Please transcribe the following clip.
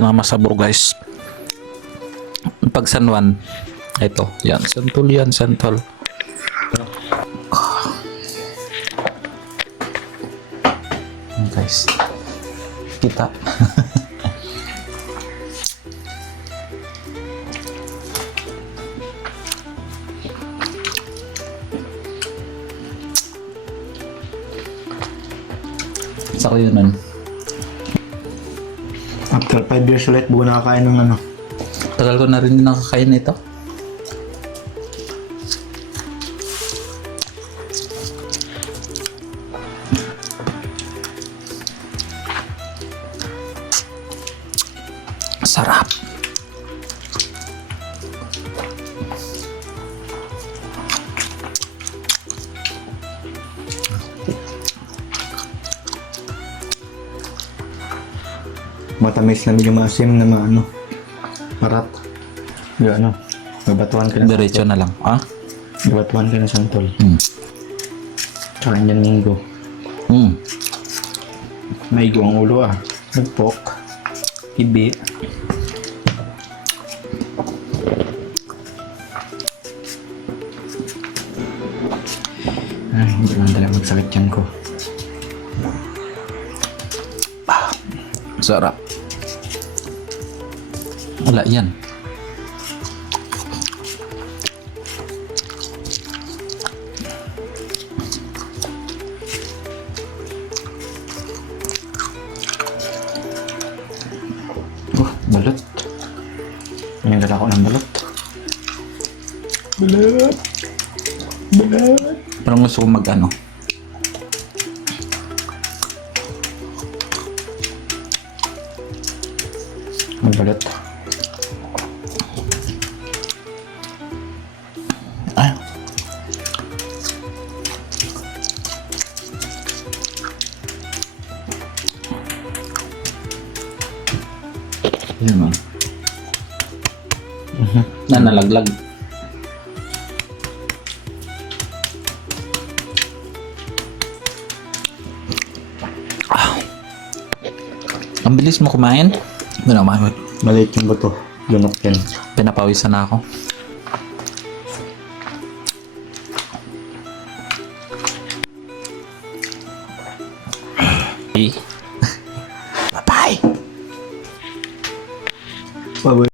pinamasabor guys. Pag San Juan, ito, yan, santol yan, santol. Guys, kita. Saka yun nun. After 5 years ulit, buo nakakain ng ano. Tagal ko na rin nakakain ito. Sarap. Matamis na medyo maasim na maano. Marat. Yung ano. Babatuan ka na. Diretso na lang. Ah? Babatuan ka na santol. Tsaka yan minggo. Maigo ang ulo ah. Nagpok. Ibi. Ay, hindi lang talaga magsakit yan ko. Sarap. Wala yan. Balot. Yung dala ko ng balot. Balot. Balot. Parang gusto ko mag-ano. Magbalot. Ay. Yun man. Nanalaglag. Ang bilis mo kumain. Maliit yung buto. Lunok yan. Pinapawisan na ako. Bye-bye. Bye-bye.